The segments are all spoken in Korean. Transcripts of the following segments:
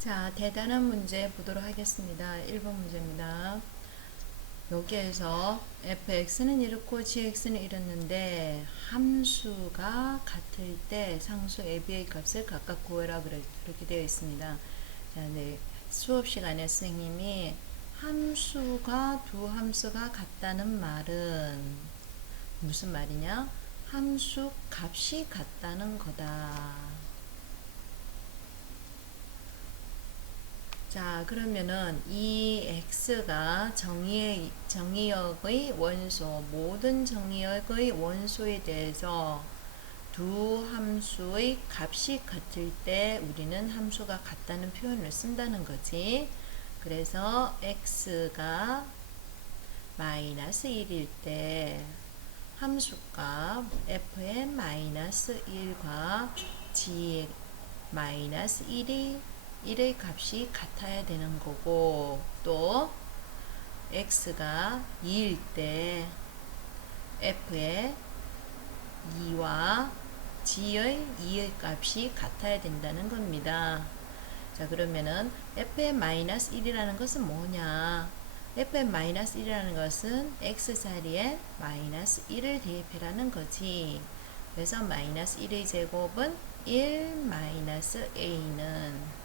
자, 대단한 문제 보도록 하겠습니다. 1번 문제입니다. 여기에서 fx는 이렇고 gx는 이렇는데 함수가 같을 때 상수 ab의 값을 각각 구해라 그렇게 되어 있습니다. 자, 네, 수업 시간에 선생님이 두 함수가 같다는 말은 무슨 말이냐? 함수 값이 같다는 거다. 자, 그러면은 이 x가 정의역의 원소, 모든 정의역의 원소에 대해서 두 함수의 값이 같을 때 우리는 함수가 같다는 표현을 쓴다는 거지. 그래서 x가 마이너스 1일 때 함수값 f의 마이너스 1과 g의 마이너스 1의 값이 같아야 되는 거고, 또 x가 2일 때 f의 2와 g의 2의 값이 같아야 된다는 겁니다. 자, 그러면은 f의 마이너스 1이라는 것은 뭐냐? f의 마이너스 1이라는 것은 x 자리에 마이너스 1을 대입해라는 거지. 그래서 마이너스 1의 제곱은 1 마이너스 a는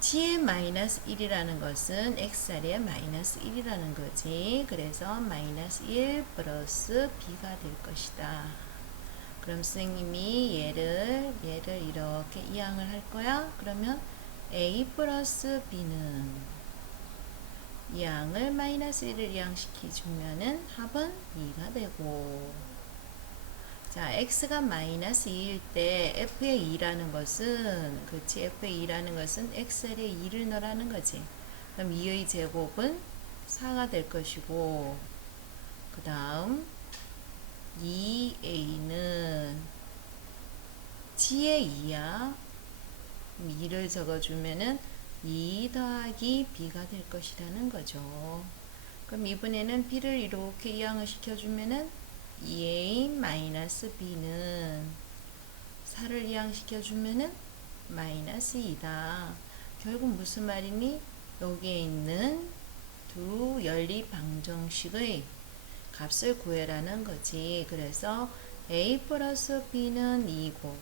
g의 마이너스 1이라는 것은 x자리에 마이너스 1이라는 거지. 그래서 마이너스 1 플러스 b가 될 것이다. 그럼 선생님이 얘를 이렇게 이항을 할 거야. 그러면 a 플러스 b는 이항을 마이너스 1을 이항시켜주면은 합은 2가 되고, 자, x가 마이너스 2일 때 f의 2라는 것은, 그렇지, f의 2라는 것은 x자리에 2를 넣으라는 거지. 그럼 2의 제곱은 4가 될 것이고, 그 다음 2a는 g의 2야. 2를 적어주면은 2 더하기 b가 될 것이라는 거죠. 그럼 이번에는 b를 이렇게 이항을 시켜주면은 2a 마이너스 b는 4를 이항시켜주면은 마이너스 2다. 결국 무슨 말이니? 여기에 있는 두 연립 방정식의 값을 구해라는 거지. 그래서 a 플러스 b는 2고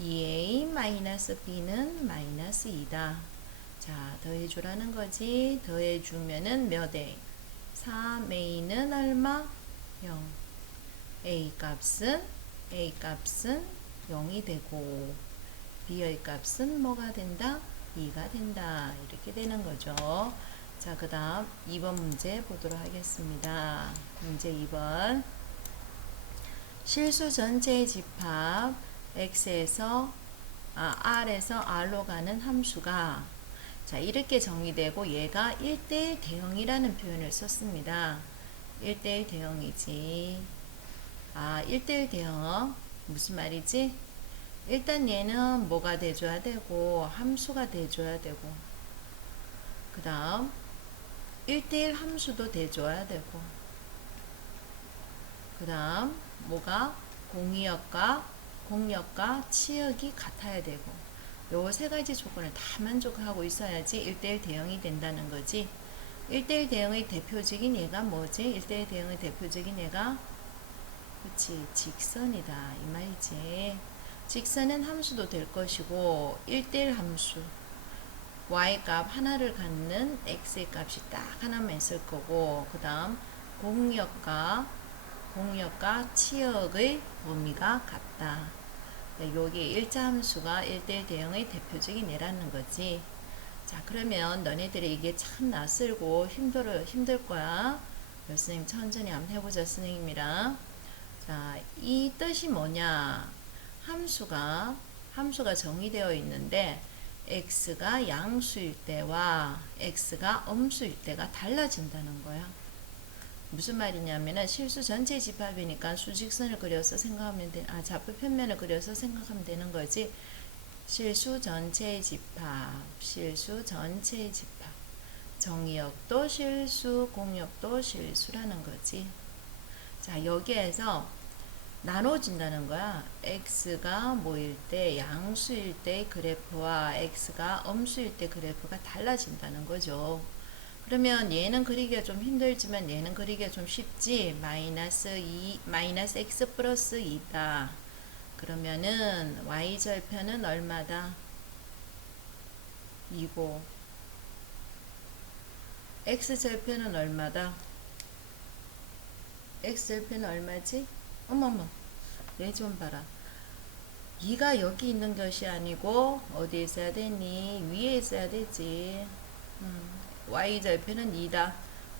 2a 마이너스 b는 마이너스 2다. 자, 더해주라는 거지. 더해주면은 몇 a? 3a는 얼마? 0. a 값은 0이 되고 b의 값은 뭐가 된다? 2가 된다. 이렇게 되는 거죠. 자, 그 다음 2번 문제 보도록 하겠습니다. 문제 2번. 실수 전체의 집합 x에서 r에서 r로 가는 함수가, 자, 이렇게 정의되고 얘가 1대1 대형이라는 표현을 썼습니다. 1대1 대형이지. 1대1 대형 무슨 말이지? 일단 얘는 뭐가 돼줘야 되고 함수가 돼줘야 되고, 그 다음 1대1 함수도 돼줘야 되고, 그 다음 뭐가 공역과 치역이 같아야 되고, 요 세 가지 조건을 다 만족하고 있어야지 1대1 대형이 된다는 거지. 1대1 대형의 대표적인 얘가 뭐지? 1대1 대형의 대표적인 얘가, 그치, 직선이다 이 말이지. 직선은 함수도 될 것이고 1대1 함수 y값 하나를 갖는 x의 값이 딱 하나만 있을 거고, 그 다음 공역과 치역의 범위가 같다. 여기 일자함수가 1대1 대형의 대표적인 예라는 거지. 자, 그러면 너네들이 이게 참 낯설고 힘들 거야. 선생님 천천히 한번 해보자, 선생님이랑. 자, 이 뜻이 뭐냐? 함수가 정의되어 있는데 x가 양수일 때와 x가 음수일 때가 달라진다는 거야. 무슨 말이냐면은 실수 전체 집합이니까 수직선을 그려서 생각하면 좌표 편면을 그려서 생각하면 되는 거지. 실수 전체의 집합. 정의역도 실수, 공역도 실수라는 거지. 자, 여기에서 나눠진다는 거야. x가 뭐일 때, 양수일 때 그래프와 x가 음수일 때 그래프가 달라진다는 거죠. 그러면 얘는 그리기가 좀 힘들지만 얘는 그리기가 좀 쉽지. 마이너스 x 플러스 2다. 그러면은 y절편은 얼마다? 2고 x절편은 얼마다? x절편은 얼마지? 어머머, 얘 좀 봐라. 2가 여기 있는 것이 아니고 어디에 있어야 되니? 위에 있어야 되지. y절편은 2다.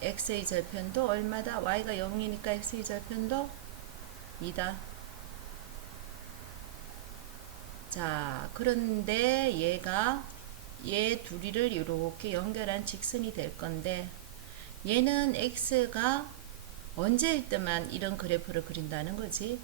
x의 절편도 얼마다? y가 0이니까 x의 절편도 2다. 자, 그런데 얘 둘이를 이렇게 연결한 직선이 될 건데, 얘는 x가 언제일 때만 이런 그래프를 그린다는 거지?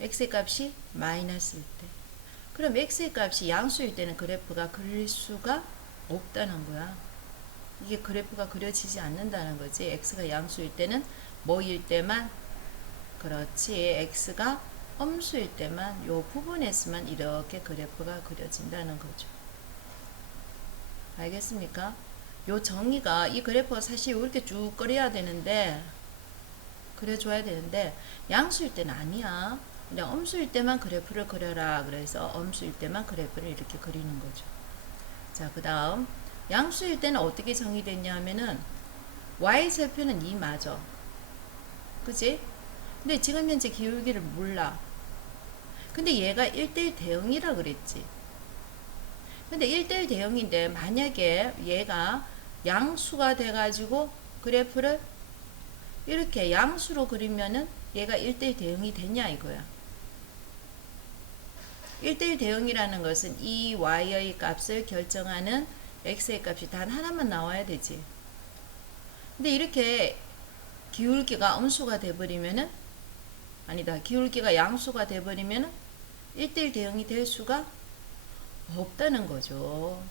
x의 값이 마이너스일 때. 그럼 x의 값이 양수일 때는 그래프가 그릴 수가 없다는 거야. 이게 그래프가 그려지지 않는다는 거지. x가 양수일 때는 뭐일 때만? 그렇지. x가 음수일 때만 요 부분에서만 이렇게 그래프가 그려진다는 거죠. 알겠습니까? 요 정의가, 이 그래프가 사실 이렇게 쭉 그려야 되는데, 그려줘야 되는데 양수일 때는 아니야. 그냥 음수일 때만 그래프를 그려라. 그래서 음수일 때만 그래프를 이렇게 그리는 거죠. 자, 그 다음 양수일 때는 어떻게 정의됐냐 하면은 y절편은 2 맞아. 그치? 근데 지금 현재 기울기를 몰라. 근데 얘가 1대1 대응이라 그랬지. 근데 1대1 대응인데 만약에 얘가 양수가 돼가지고 그래프를 이렇게 양수로 그리면은 얘가 1대1 대응이 되냐 이거야. 1대1 대응이라는 것은 이 y의 값을 결정하는 x의 값이 단 하나만 나와야 되지. 근데 이렇게 기울기가 음수가 돼버리면은, 아니다, 기울기가 양수가 돼버리면은 1대1 대응이 될 수가 없다는 거죠.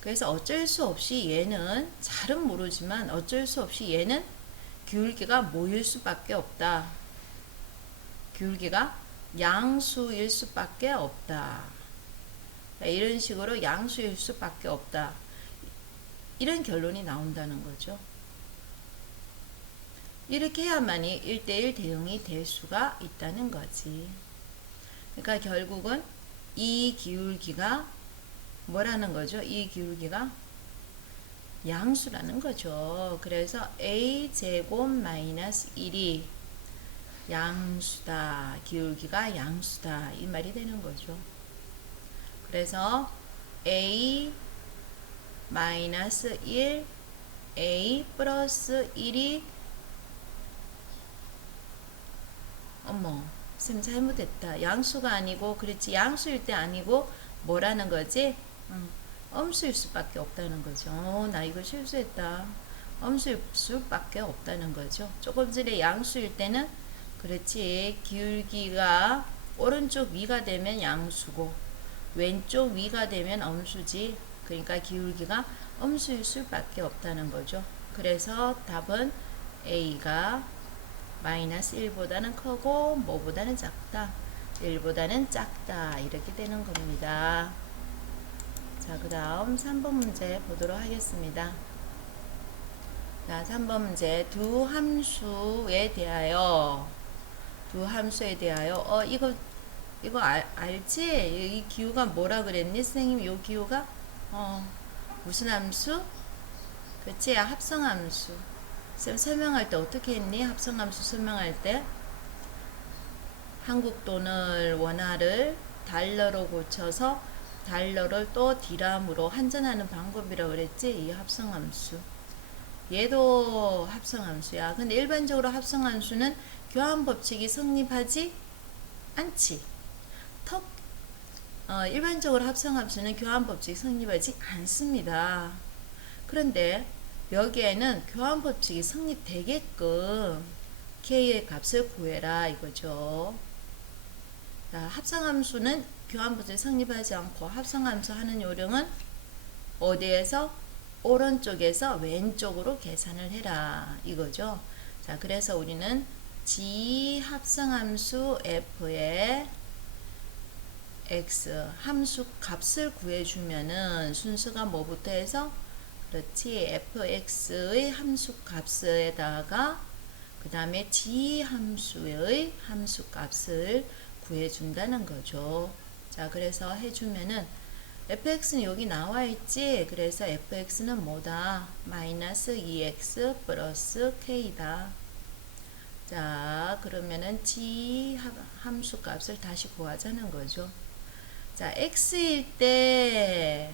그래서 어쩔 수 없이 얘는, 잘은 모르지만 어쩔 수 없이 얘는 기울기가 뭐일 수밖에 없다. 기울기가 양수일 수밖에 없다. 이런 식으로 양수일 수밖에 없다. 이런 결론이 나온다는 거죠. 이렇게 해야만이 1대1 대응이 될 수가 있다는 거지. 그러니까 결국은 이 기울기가 뭐라는 거죠? 이 기울기가 양수라는 거죠. 그래서 a제곱 마이너스 1이 양수다. 기울기가 양수다. 이 말이 되는 거죠. 그래서 a 마이너스 1, a 플러스 1이, 어머, 쌤 잘못했다. 양수가 아니고, 그렇지, 양수일 때 아니고 뭐라는 거지? 음수일 수밖에 없다는 거죠. 나 이거 실수했다. 음수일 수밖에 없다는 거죠. 조금 전에 양수일 때는, 그렇지, 기울기가 오른쪽 위가 되면 양수고 왼쪽 위가 되면 음수지. 그러니까 기울기가 음수일 수밖에 없다는 거죠. 그래서 답은 a가 마이너스 1보다는 크고 뭐보다는 작다. 1보다는 작다. 이렇게 되는 겁니다. 자, 그 다음 3번 문제 보도록 하겠습니다. 자, 3번 문제. 두 함수에 대하여 이거 알지? 이 기호가 뭐라 그랬니? 선생님, 요 기호가 무슨 함수? 그치? 합성함수. 쌤 설명할 때 어떻게 했니? 합성함수 설명할 때 한국 돈을 원화를 달러로 고쳐서 달러를 또 디람으로 환전하는 방법이라고 그랬지? 이 합성함수. 얘도 합성함수야. 근데 일반적으로 합성함수는 교환법칙이 성립하지 않지. 일반적으로 합성함수는 교환법칙이 성립하지 않습니다. 그런데 여기에는 교환법칙이 성립되게끔 k의 값을 구해라 이거죠. 자, 합성함수는 교환법칙이 성립하지 않고 합성함수 하는 요령은 어디에서? 오른쪽에서 왼쪽으로 계산을 해라 이거죠. 자, 그래서 우리는 g 합성함수 f의 x 함수 값을 구해주면은 순서가 뭐부터 해서 그렇지 fx의 함수 값에다가 그 다음에 g 함수의 함수 값을 구해준다는 거죠. 자, 그래서 해주면은 fx는 여기 나와 있지. 그래서 fx는 뭐다? 마이너스 2x 플러스 k다. 자, 그러면은 g 함수 값을 다시 구하자는 거죠. 자, x일 때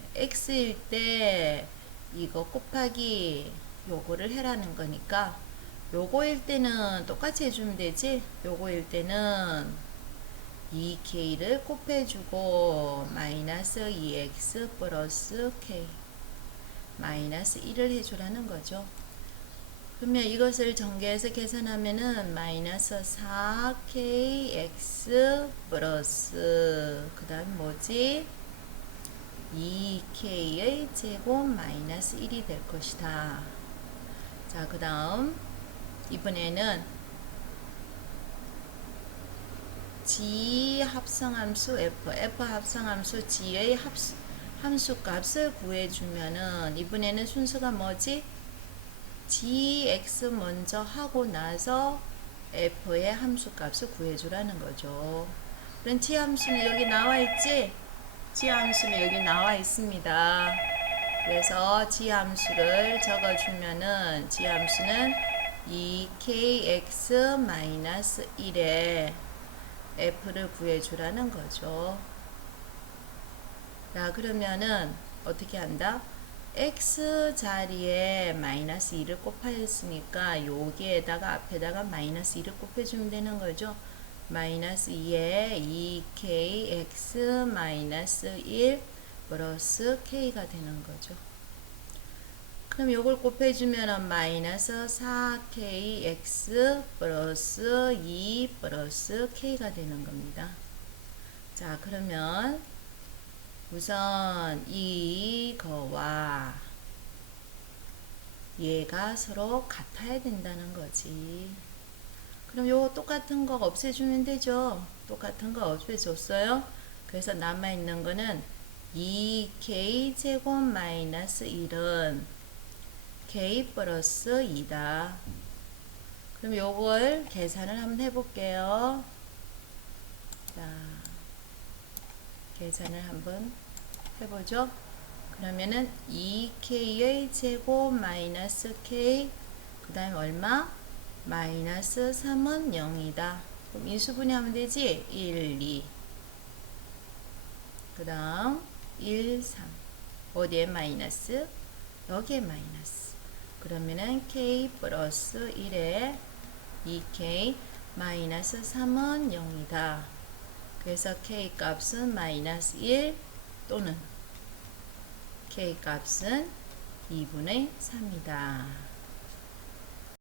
이거 곱하기 요거를 해라는 거니까 요거일 때는 똑같이 해주면 되지. 요거일 때는 2k를 곱해주고 마이너스 2x 플러스 k 마이너스 1을 해주라는 거죠. 그러면 이것을 전개해서 계산하면은 마이너스 4kx 플러스 그 다음 뭐지? 2k의 제곱 마이너스 1이 될 것이다. 자, 그 다음 이번에는 g 합성함수 f 합성함수 g의 함수 값을 구해주면은 이번에는 순서가 뭐지? gx 먼저 하고 나서 f의 함수 값을 구해주라는 거죠. 그럼 g 함수는 여기 나와 있지? g 함수는 여기 나와 있습니다. 그래서 g 함수를 적어주면은 g 함수는 2kx-1에 f를 구해주라는 거죠. 자, 그러면은 어떻게 한다? x 자리에 마이너스 2를 곱하였으니까 여기에다가 앞에다가 마이너스 2를 곱해주면 되는 거죠. 마이너스 2에 2kx 마이너스 1 플러스 k가 되는 거죠. 그럼 요걸 곱해주면 마이너스 4kx 플러스 2 플러스 k가 되는 겁니다. 자, 그러면 우선 이거와 얘가 서로 같아야 된다는 거지. 그럼 요거 똑같은 거 없애주면 되죠. 똑같은 거 없애줬어요. 그래서 남아있는 거는 2k 제곱 마이너스 1은 k 플러스 2다. 그럼 요걸 계산을 한번 해볼게요. 자, 계산을 한번 해보죠. 그러면은 2k의 제곱 마이너스 k 그 다음에 얼마? 마이너스 3은 0이다. 그럼 인수분해 하면 되지? 1, 2 그 다음 1, 3 어디에 마이너스? 여기에 마이너스. 그러면은 k 플러스 1에 2k 마이너스 3은 0이다. 그래서 k 값은 마이너스 1 또는 k 값은 2분의 3이다.